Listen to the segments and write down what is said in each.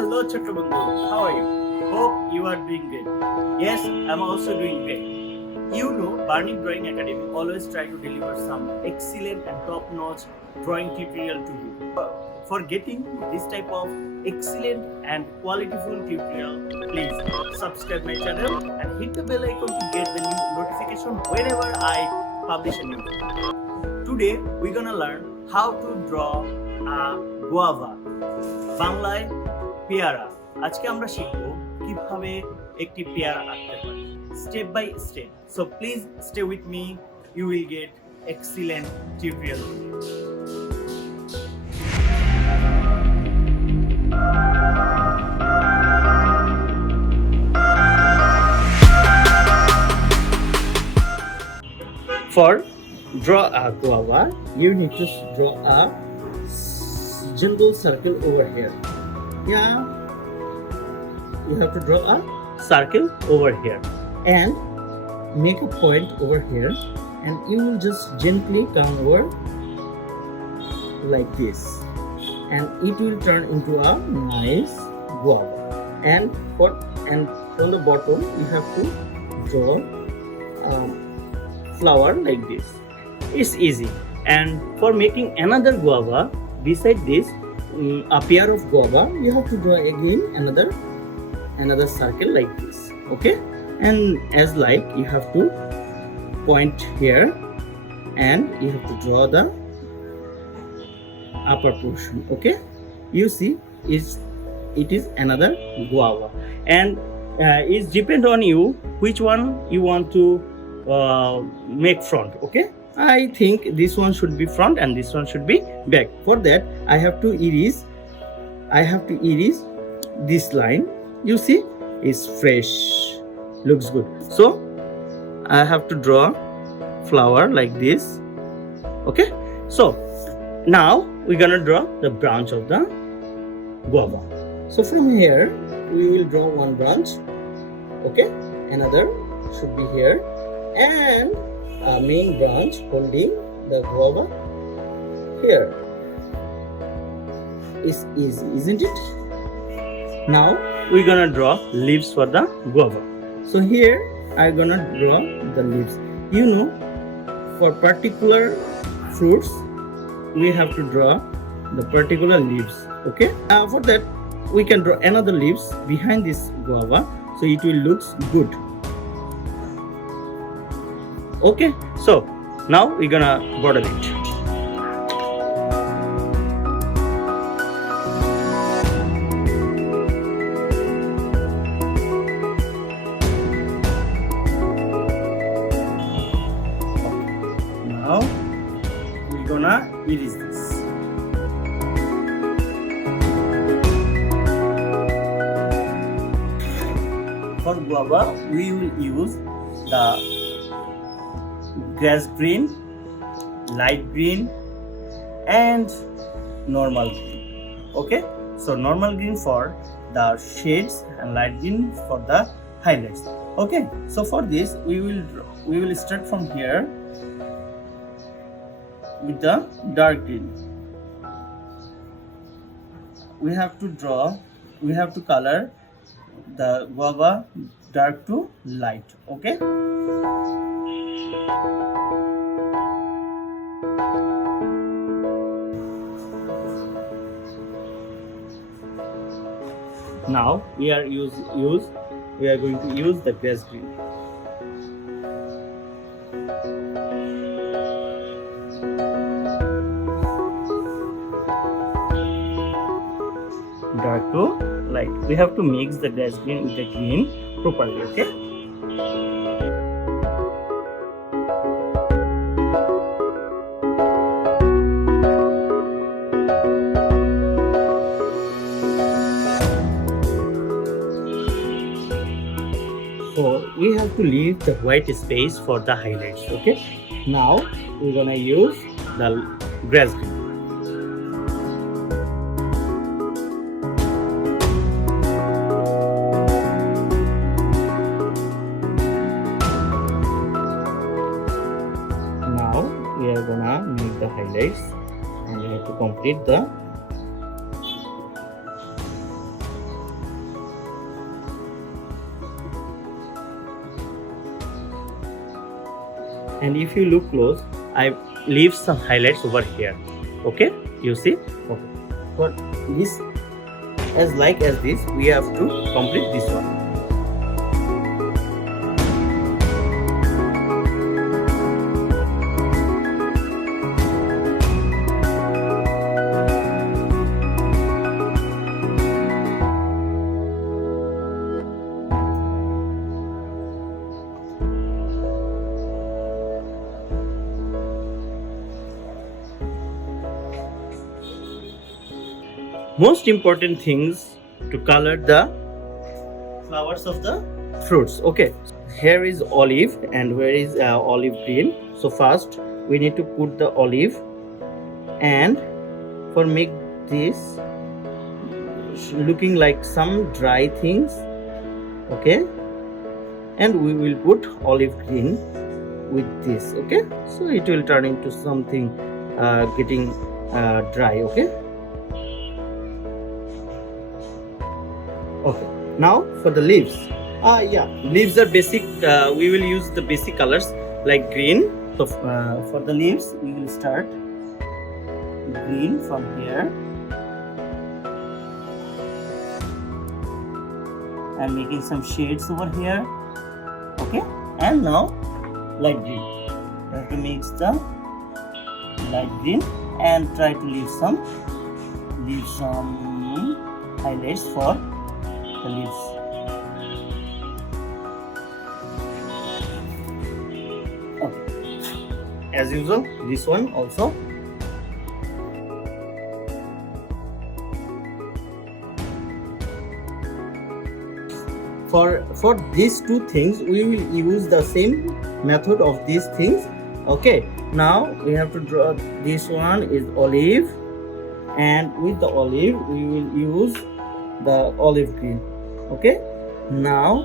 Hello Chakrabandhu, how are you? Hope you are doing great. Yes, I'm also doing great. You know, Barnik Drawing Academy always try to deliver some excellent and top-notch drawing tutorial to you. For getting this type of excellent and qualityful tutorial, please subscribe my channel and hit the bell icon to get the new notification whenever I publish a new video. Today, we're gonna learn how to draw a guava. বাংলায় পেয়ারা। আজকে আমরা শিখব কিভাবে একটি পেয়ারা আঁকতে পারি step by step. So please stay with me, you will get excellent tutorial. For draw a guava, you need to draw a general circle over here. Yeah, you have to draw a circle over here and make a point over here, and you will just gently come over like this, and it will turn into a nice guava. And from the bottom you have to draw a flower like this. It's easy. And for making another guava, beside this a pair of guava, you have to draw again another circle like this. Okay, and as like you have to point here and you have to draw the upper portion. Okay, you see it is another guava, and it depend on you which one you want to make front. Okay, I think this one should be front and this one should be back. For that I have to erase this line. You see, it's fresh, looks good. So I have to draw flower like this. Okay, so now we're gonna draw the branch of the guava. So from here we will draw one branch. Okay, another should be here, and a main branch holding the guava here. It's easy, isn't it? Now we're gonna draw leaves for the guava. So here I'm gonna draw the leaves. You know, for particular fruits we have to draw the particular leaves. Okay, for that we can draw another leaves behind this guava, so it will look good. Okay, so now we're gonna border it. Now we're gonna erase this. For guava, we will use the grass green, light green, and normal green. Okay, so normal green for the shades and light green for the highlights. Okay, so for this we will start from here with the dark green. We have to color the guava dark to light. Okay, now we are going to use the grass green. Dark to light. We have to mix the grass green with the green properly. Okay, so we have to leave the white space for the highlights. Okay, now we're gonna use the grass green. Now we are gonna make the highlights, and we have to complete the And if you look close, I leave some highlights over here. Okay, you see. Okay, for this, as this, we have to complete this one. Most important things to color the flowers of the fruits. Okay, here is olive and where is olive green. So first we need to put the olive, and for make this looking like some dry things. Okay, and we will put olive green with this. Okay, so it will turn into something getting dry. Okay. Okay, now for the leaves. Leaves are basic. We will use the basic colors like green. So for the leaves, we will start green from here and making some shades over here. Okay, and now light green. We have to mix the light green and try to leave some highlights for the leaves. Okay. As usual, this one also. For these two things, we will use the same method of these things. Okay. Now we have to draw. This one is olive, and with the olive, we will use the olive green. Okay, now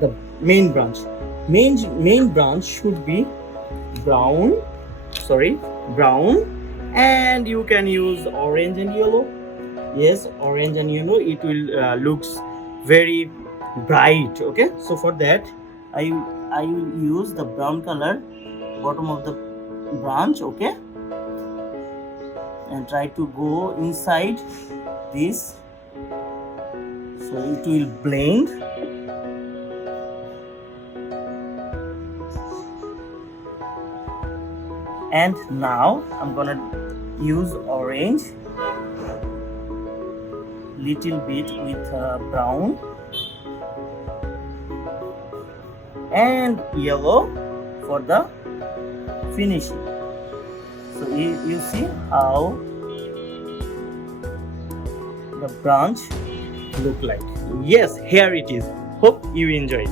the main branch should be brown, and you can use orange and yellow. Yes, orange and yellow, it will looks very bright. Okay, so for that I will use the brown color bottom of the branch. Okay, and try to go inside this, so it will blend. And now I'm gonna use orange little bit with brown and yellow for the finishing. So you see how the branch look like. Yes, here it is. Hope you enjoyed.